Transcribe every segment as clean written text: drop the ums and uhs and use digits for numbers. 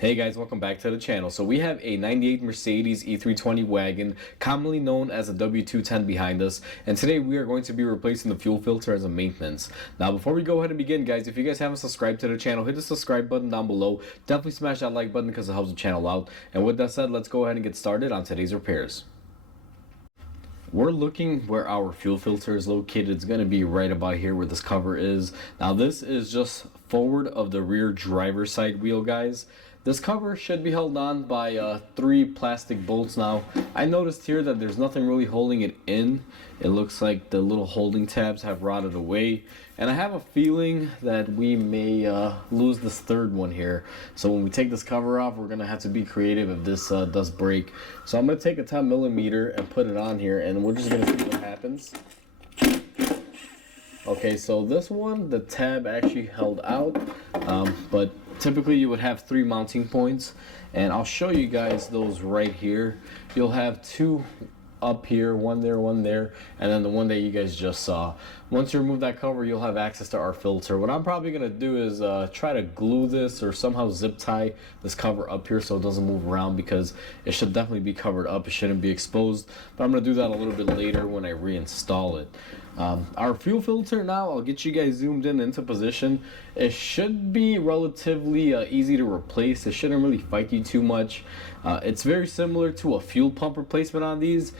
Hey guys, welcome back to the channel. So we have a 98 Mercedes E320 Wagon, commonly known as a W210 behind us, and today we are going to be replacing the fuel filter as a maintenance. Now before we go ahead and begin guys, if you guys haven't subscribed to the channel, hit the subscribe button down below. Definitely smash that like button because it helps the channel out. And with that said, let's go ahead and get started on today's repairs. We're looking where our fuel filter is located. It's going to be right about here where this cover is. Now this is just forward of the rear driver's side wheel, guys. This cover should be held on by 3 plastic bolts. Now I noticed here that there's nothing really holding it in. It looks like the little holding tabs have rotted away, and I have a feeling that we may lose this third one here. So when we take this cover off, we're gonna have to be creative if this does break. So I'm gonna take a 10mm and put it on here, and we're just gonna see what happens. Okay, so this one, the tab actually held out, but typically you would have 3 mounting points, and I'll show you guys those right here. You'll have 2 up here, one there, and then the one that you guys just saw. Once you remove that cover, you'll have access to our filter. What I'm probably gonna do is try to glue this or somehow zip tie this cover up here so it doesn't move around, because it should definitely be covered up. It shouldn't be exposed, but I'm gonna do that a little bit later when I reinstall it. Our fuel filter now, I'll get you guys zoomed in into position. It should be relatively easy to replace. It shouldn't really fight you too much. It's very similar to a fuel pump replacement on these.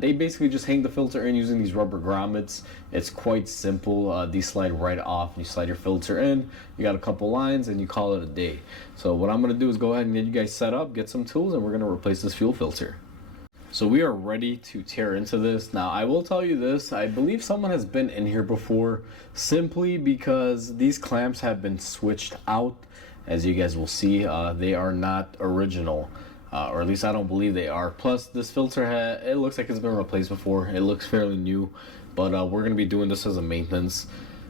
They basically just hang the filter in using these rubber grommets. It's quite simple. These slide right off. You slide your filter in, you got a couple lines, and you call it a day. So what I'm gonna do is go ahead and get you guys set up, get some tools, and we're gonna replace this fuel filter. So we are ready to tear into this. Now I will tell you this, I believe someone has been in here before, simply because these clamps have been switched out. As you guys will see, they are not original, or at least I don't believe they are. Plus this filter, it looks like it's been replaced before. It looks fairly new, but we're going to be doing this as a maintenance.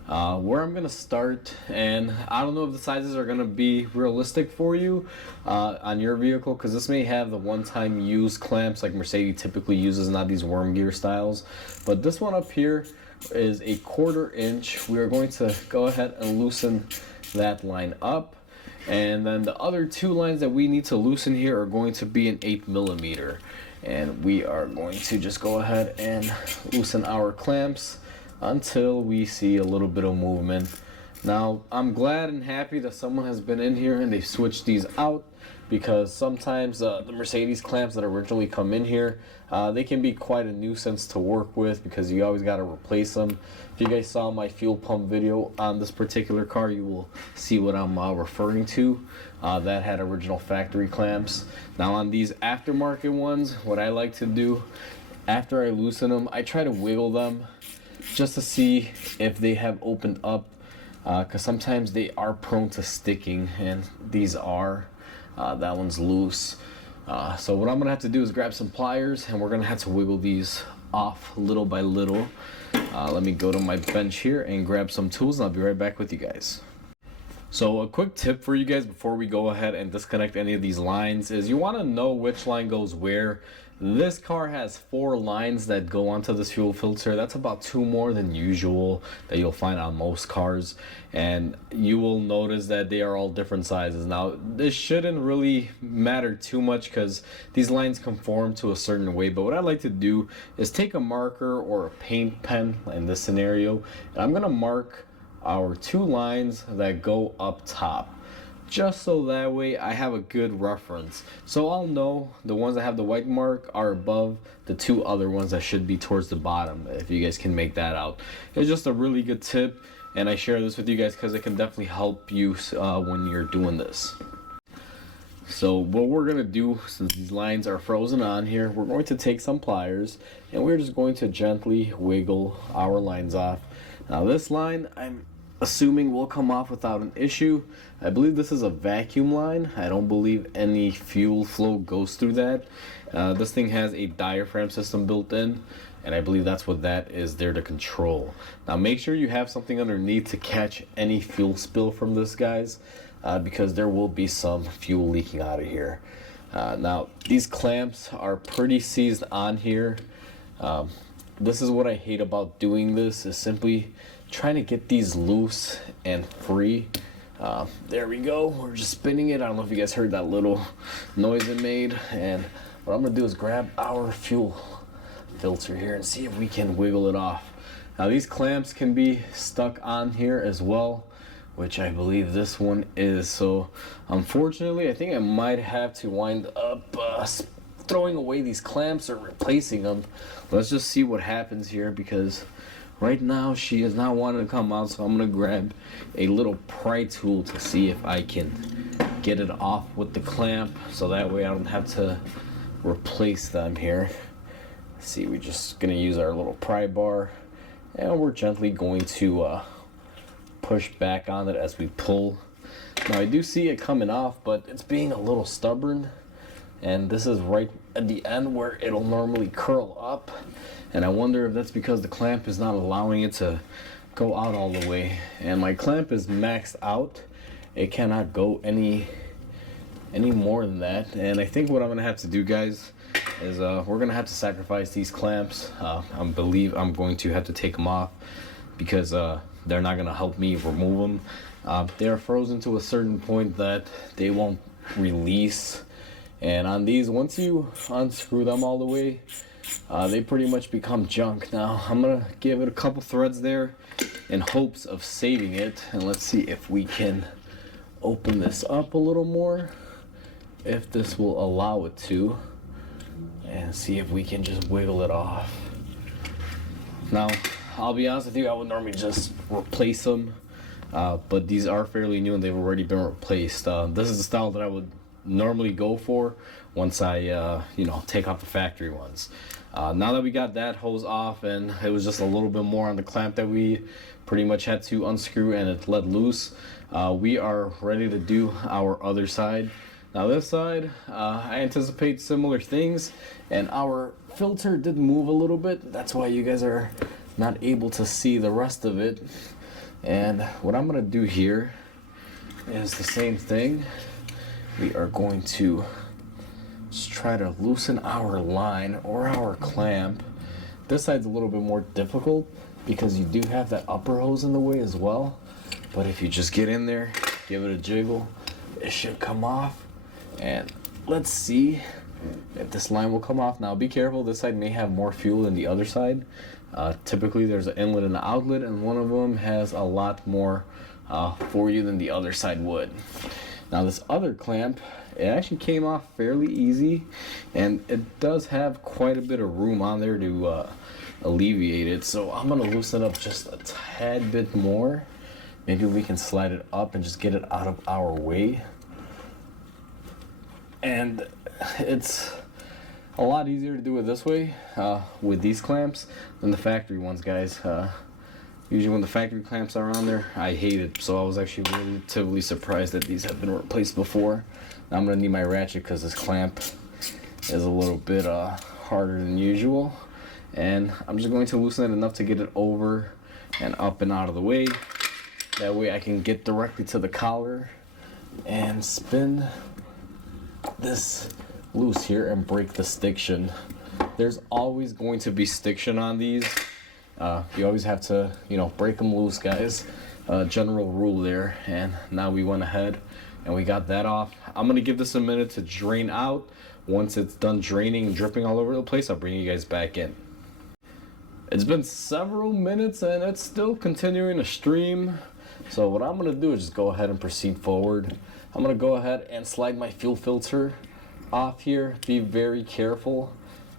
Where I'm gonna start, and I don't know if the sizes are gonna be realistic for you on your vehicle, because this may have the one-time use clamps like Mercedes typically uses, not these worm gear styles. But this one up here is a 1/4 inch. We are going to go ahead and loosen that line up, and then the other 2 lines that we need to loosen here are going to be an 8mm, and we are going to just go ahead and loosen our clamps until we see a little bit of movement. Now I'm glad and happy that someone has been in here and they switched these out, because sometimes the Mercedes clamps that originally come in here, they can be quite a nuisance to work with, because you always got to replace them. If you guys saw my fuel pump video on this particular car, you will see what I'm referring to. That had original factory clamps. Now on these aftermarket ones, what I like to do after I loosen them, I try to wiggle them just to see if they have opened up, because sometimes they are prone to sticking, and these are. That one's loose. So what I'm gonna have to do is grab some pliers, and we're gonna have to wiggle these off little by little. Let me go to my bench here and grab some tools, and I'll be right back with you guys. So a quick tip for you guys before we go ahead and disconnect any of these lines is you want to know which line goes where. This car has 4 lines that go onto this fuel filter. That's about 2 more than usual that you'll find on most cars, and you will notice that they are all different sizes. Now this shouldn't really matter too much because these lines conform to a certain way, but what I like to do is take a marker or a paint pen in this scenario, and I'm gonna mark our 2 lines that go up top, just so that way I have a good reference. So I'll know the ones that have the white mark are above the 2 other ones that should be towards the bottom, if you guys can make that out. It's just a really good tip, and I share this with you guys because it can definitely help you when you're doing this. So what we're gonna do, since these lines are frozen on here, we're going to take some pliers, and we're just going to gently wiggle our lines off. Now this line, I'm assuming will come off without an issue. I believe this is a vacuum line. I don't believe any fuel flow goes through that. This thing has a diaphragm system built in, and I believe that's what that is there to control. Now make sure you have something underneath to catch any fuel spill from this, guys, because there will be some fuel leaking out of here. Now these clamps are pretty seized on here. This is what I hate about doing this, is simply trying to get these loose and free. There we go. We're just spinning it. I don't know if you guys heard that little noise it made. And what I'm gonna do is grab our fuel filter here and see if we can wiggle it off. Now these clamps can be stuck on here as well, which I believe this one is. So unfortunately, I think I might have to wind up throwing away these clamps or replacing them. Let's just see what happens here, because right now she is not wanting to come out. So I'm gonna grab a little pry tool to see if I can get it off with the clamp, so that way I don't have to replace them here. See, we're just gonna use our little pry bar, and we're gently going to push back on it as we pull. Now I do see it coming off, but it's being a little stubborn, and this is right at the end where it'll normally curl up, and I wonder if that's because the clamp is not allowing it to go out all the way. And my clamp is maxed out. It cannot go any more than that. And I think what I'm gonna have to do, guys, is we're gonna have to sacrifice these clamps. I believe I'm going to have to take them off, because they're not gonna help me remove them. They are frozen to a certain point that they won't release, and on these, once you unscrew them all the way, they pretty much become junk. Now I'm gonna give it a couple threads there in hopes of saving it, and let's see if we can open this up a little more, if this will allow it to, and see if we can just wiggle it off. Now I'll be honest with you, I would normally just replace them, but these are fairly new and they've already been replaced. This is the style that I would normally go for once I take off the factory ones. Now that we got that hose off, and it was just a little bit more on the clamp that we pretty much had to unscrew and it let loose, we are ready to do our other side. Now this side, I anticipate similar things, and our filter did move a little bit. That's why you guys are not able to see the rest of it. And what I'm gonna do here is the same thing. We are going to just try to loosen our line or our clamp. This side's a little bit more difficult because you do have that upper hose in the way as well. But if you just get in there, give it a jiggle, it should come off. And let's see if this line will come off. Now be careful, this side may have more fuel than the other side. Typically there's an inlet and an outlet, and one of them has a lot more for you than the other side would. Now this other clamp, it actually came off fairly easy, and it does have quite a bit of room on there to alleviate it. So I'm gonna loosen it up just a tad bit more. Maybe we can slide it up and just get it out of our way. And it's a lot easier to do it this way with these clamps than the factory ones, guys. Usually when the factory clamps are on there, I hate it. So I was actually relatively surprised that these have been replaced before. Now I'm gonna need my ratchet because this clamp is a little bit harder than usual. And I'm just going to loosen it enough to get it over and up and out of the way. That way I can get directly to the collar and spin this loose here and break the stiction. There's always going to be stiction on these. You always have to, break them loose, guys. General rule there. And now we went ahead and we got that off. I'm gonna give this a minute to drain out. Once it's done draining and dripping all over the place, I'll bring you guys back in. It's been several minutes and it's still continuing to stream. So what I'm gonna do is just go ahead and proceed forward. I'm gonna go ahead and slide my fuel filter off here. Be very careful.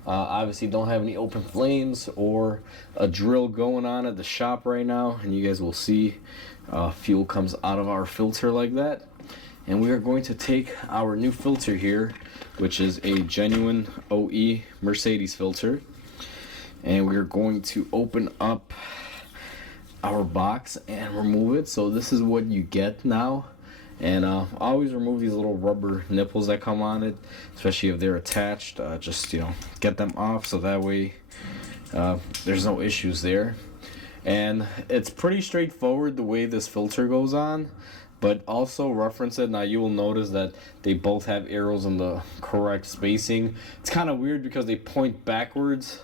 Obviously don't have any open flames or a drill going on at the shop right now, and you guys will see fuel comes out of our filter like that. And we are going to take our new filter here, which is a genuine OE Mercedes filter, and we are going to open up our box and remove it. So this is what you get now. And always remove these little rubber nipples that come on it, especially if they're attached. Just get them off, so that way there's no issues there. And it's pretty straightforward the way this filter goes on, but also reference it. Now you will notice that they both have arrows in the correct spacing. It's kind of weird because they point backwards.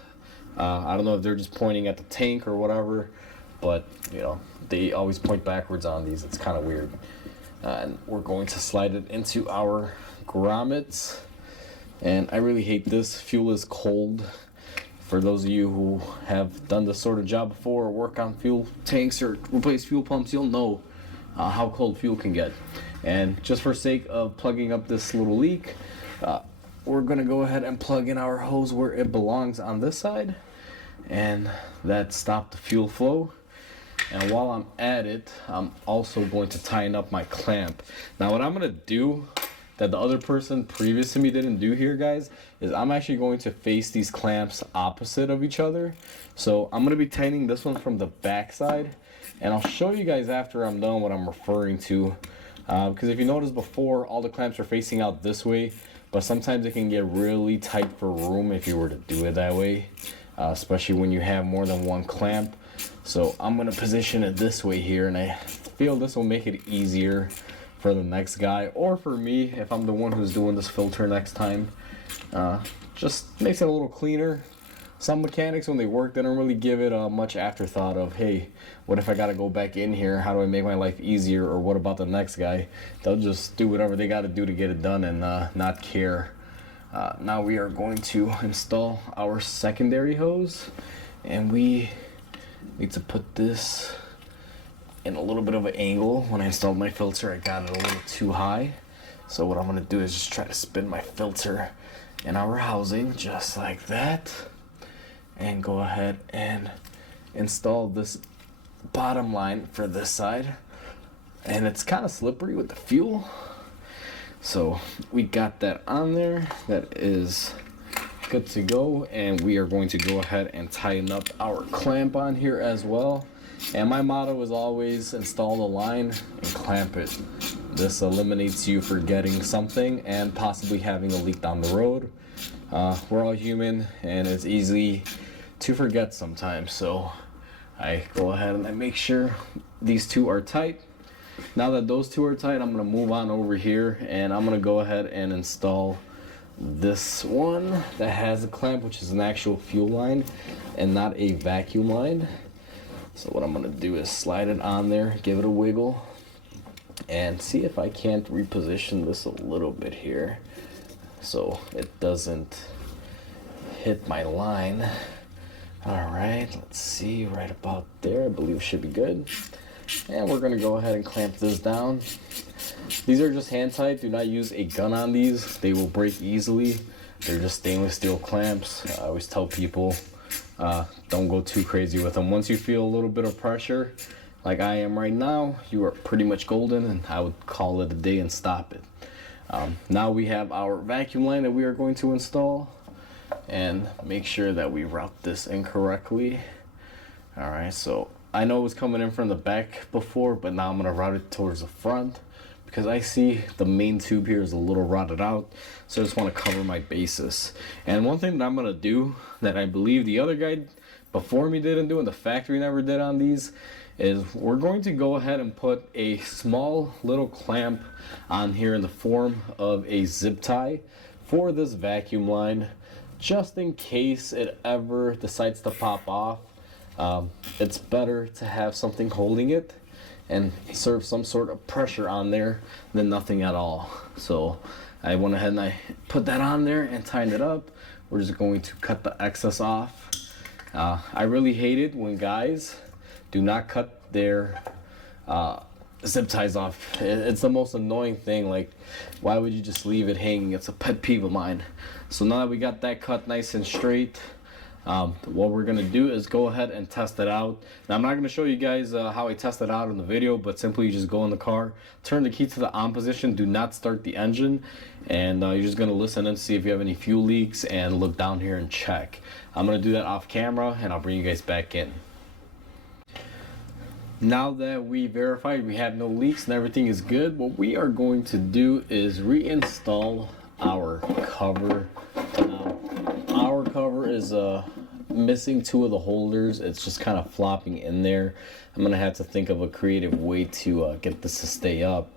I don't know if they're just pointing at the tank or whatever, but they always point backwards on these. It's kind of weird. And we're going to slide it into our grommets. And I really hate this. Fuel is cold. For those of you who have done this sort of job before, or work on fuel tanks or replace fuel pumps, you'll know how cold fuel can get. And just for sake of plugging up this little leak, we're gonna go ahead and plug in our hose where it belongs on this side, and that stopped the fuel flow. And while I'm at it, I'm also going to tighten up my clamp. Now what I'm gonna do that the other person previous to me didn't do here, guys, is I'm actually going to face these clamps opposite of each other. So I'm gonna be tightening this one from the back side, and I'll show you guys after I'm done what I'm referring to. Because if you notice before, all the clamps are facing out this way, but sometimes it can get really tight for room if you were to do it that way, especially when you have more than one clamp. So I'm gonna position it this way here, and I feel this will make it easier for the next guy, or for me if I'm the one who's doing this filter next time. Just makes it a little cleaner. Some mechanics, when they work, they don't really give it much afterthought of, hey, what if I gotta go back in here? How do I make my life easier? Or what about the next guy? They'll just do whatever they gotta do to get it done and not care. Now we are going to install our secondary hose, and we need to put this in a little bit of an angle. When I installed my filter, I got it a little too high. So what I'm gonna do is just try to spin my filter in our housing just like that, and go ahead and install this bottom line for this side. And it's kind of slippery with the fuel, so we got that on there. That is good to go, and we are going to go ahead and tighten up our clamp on here as well. And my motto is always install the line and clamp it. This eliminates you forgetting something and possibly having a leak down the road. We're all human, and it's easy to forget sometimes, so I go ahead and I make sure these two are tight. Now that those two are tight, I'm gonna move on over here, and I'm gonna go ahead and install this one that has a clamp, which is an actual fuel line and not a vacuum line. So what I'm gonna do is slide it on there, give it a wiggle, and see if I can't reposition this a little bit here so it doesn't hit my line. All right, let's see, right about there, I believe should be good. And we're gonna go ahead and clamp this down. These are just hand tight. Do not use a gun on these. They will break easily. They're just stainless steel clamps. I always tell people, don't go too crazy with them. Once you feel a little bit of pressure, like I am right now, you are pretty much golden, and I would call it a day and stop it. Now we have our vacuum line that we are going to install, and make sure that we route this incorrectly. All right, so I know it was coming in from the back before, but now I'm gonna route it towards the front because I see the main tube here is a little rotted out, so I just want to cover my bases. And one thing that I'm gonna do that I believe the other guy before me didn't do and the factory never did on these is we're going to go ahead and put a small little clamp on here in the form of a zip tie for this vacuum line, just in case it ever decides to pop off. It's better to have something holding it and serve some sort of pressure on there than nothing at all. So I went ahead and I put that on there and tightened it up. We're just going to cut the excess off. I really hate it when guys do not cut their zip ties off. It's the most annoying thing. Like, why would you just leave it hanging? It's a pet peeve of mine. So now that we got that cut nice and straight, what we're gonna do is go ahead and test it out. Now I'm not gonna show you guys how I test it out in the video, but simply you just go in the car, turn the key to the on position, do not start the engine, and you're just gonna listen and see if you have any fuel leaks and look down here and check. I'm gonna do that off camera, and I'll bring you guys back in. Now that we verified we have no leaks and everything is good, what we are going to do is reinstall our cover. Our cover is missing two of the holders. It's just kind of flopping in there. I'm gonna have to think of a creative way to get this to stay up.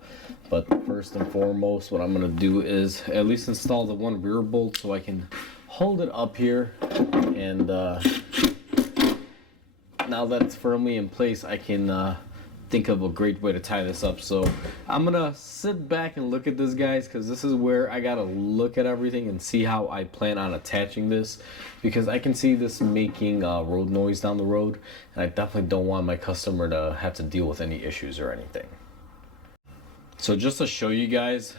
But first and foremost, what I'm gonna do is at least install the one rear bolt so I can hold it up here, and now that it's firmly in place, I can think of a great way to tie this up. So I'm gonna sit back and look at this, guys, because this is where I gotta look at everything and see how I plan on attaching this, because I can see this making road noise down the road, and I definitely don't want my customer to have to deal with any issues or anything. So just to show you guys,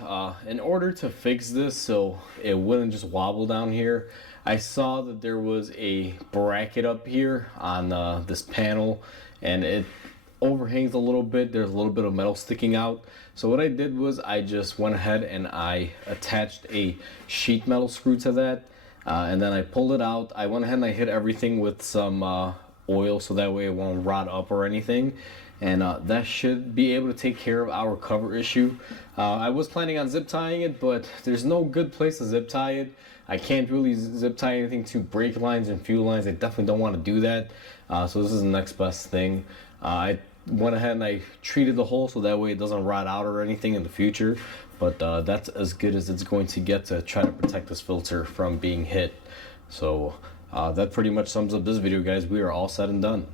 in order to fix this so it wouldn't just wobble down here, I saw that there was a bracket up here on this panel, and it overhangs a little bit. There's a little bit of metal sticking out. So what I did was I just went ahead and I attached a sheet metal screw to that, and then I pulled it out. I went ahead and I hit everything with some oil so that way it won't rot up or anything, and that should be able to take care of our cover issue. I was planning on zip tying it, but there's no good place to zip tie it. I can't really zip tie anything to brake lines and fuel lines. I definitely don't want to do that, so this is the next best thing. I went ahead and I treated the hole so that way it doesn't rot out or anything in the future, but that's as good as it's going to get to try to protect this filter from being hit. So that pretty much sums up this video, guys. We are all said and done.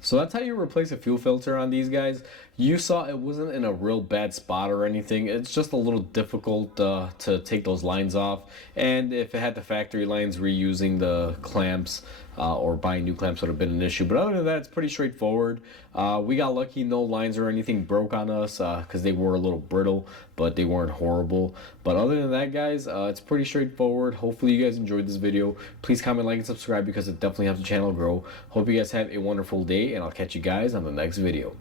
So that's how you replace a fuel filter on these guys. You saw it wasn't in a real bad spot or anything. It's just a little difficult to take those lines off. And if it had the factory lines, reusing the clamps or buying new clamps would have been an issue. But other than that, it's pretty straightforward. We got lucky, no lines or anything broke on us because they were a little brittle, but they weren't horrible. But other than that, guys, it's pretty straightforward. Hopefully you guys enjoyed this video. Please comment, like, and subscribe because it definitely helps the channel grow. Hope you guys have a wonderful day, and I'll catch you guys on the next video.